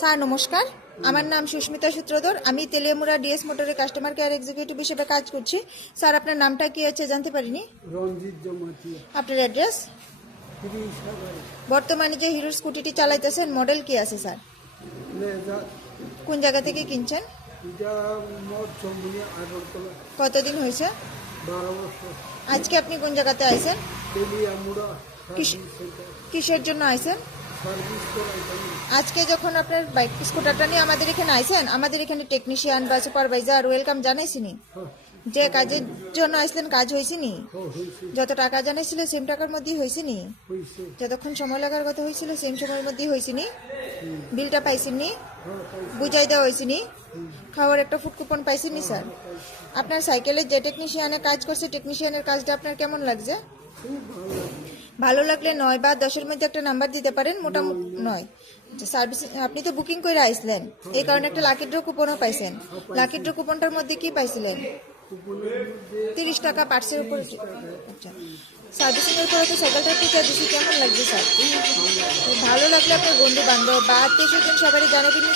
Sir নমস্কার, আমার নাম সুস্মিতা সূত্রধর। আমি তেলিয়ামুড়া ডিএস মোটরের কাস্টমার কেয়ার এক্সিকিউটিভ হিসেবে কাজ করছি। স্যার আপনার নামটা কি আছে জানতে পারিনি? রঞ্জিত জমাতি আপনার অ্যাড্রেস? 30 হাজার বর্তমানে যে হিরোর স্কুটিটি চালাইতেছেন মডেল কি আছে স্যার? লেজার। কোন জায়গা থেকে কিনছেন? এটা মোট জমি আগরতলা, কতদিন হয়েছে? 12 বছর। আজকে আপনি কোন জায়গাতে আইছেন? তেলিয়ামুড়া কিস- সার্ভিস সেন্টার কিসের জন্য আইছেন? সার্ভিস করাইতাম। আজকে যখন আপনার বাইক স্কুটারটা নিয়ে আমাদের এখানে আইছেন, আমাদের এখানে টেকনিশিয়ান বা সুপারভাইজার ওয়েলকাম জানাইছিনি? যে কাজের জন্য আসলেন কাজ হয়েছে নি? হয়েছে যত টাকা জানাইছিল সেম টাকার মধ্যেই হয়েছে নি? হয়েছে যতক্ষণ সময় লাগার কথা হয়েছিল সেম সময়ের মধ্যেই হয়েছে নি? বিলটা পাইছেন নি? পাইছে। বুঝাই দেওয়া হয়েছে নি? খাওয়ার একটা ফুড কুপন পাইছেন নি স্যার? আপনার সাইকেলের যে টেকনিশিয়ানে কাজ করছে, টেকনিশিয়ানের কাজটা আপনার কেমন লাগছে? খুব ভালো লাগে। ভালো লাগলে 9 বা 10-এর মধ্যে একটা নাম্বার দিতে পারেন, মোটামুটি 9। সার্ভিস আপনি তো বুকিং করে আইসলেন, এই কারণে একটা লাকি ড্র কুপনও পাইছেন। লাকি ড্র কুপনটার মধ্যে কি পাইছিলেন? কুপনের মধ্যে 30 টাকা পার্সের উপরে। আচ্ছা, সার্ভিসিং এর পরে তো সাইকেলটা টিকা দিছি, কেমন লাগছে স্যার? ভালো লাগলে আপনার বন্ধু বান্ধব বা আত্মীয় স্বজন সবারই জানাবেন স্যার।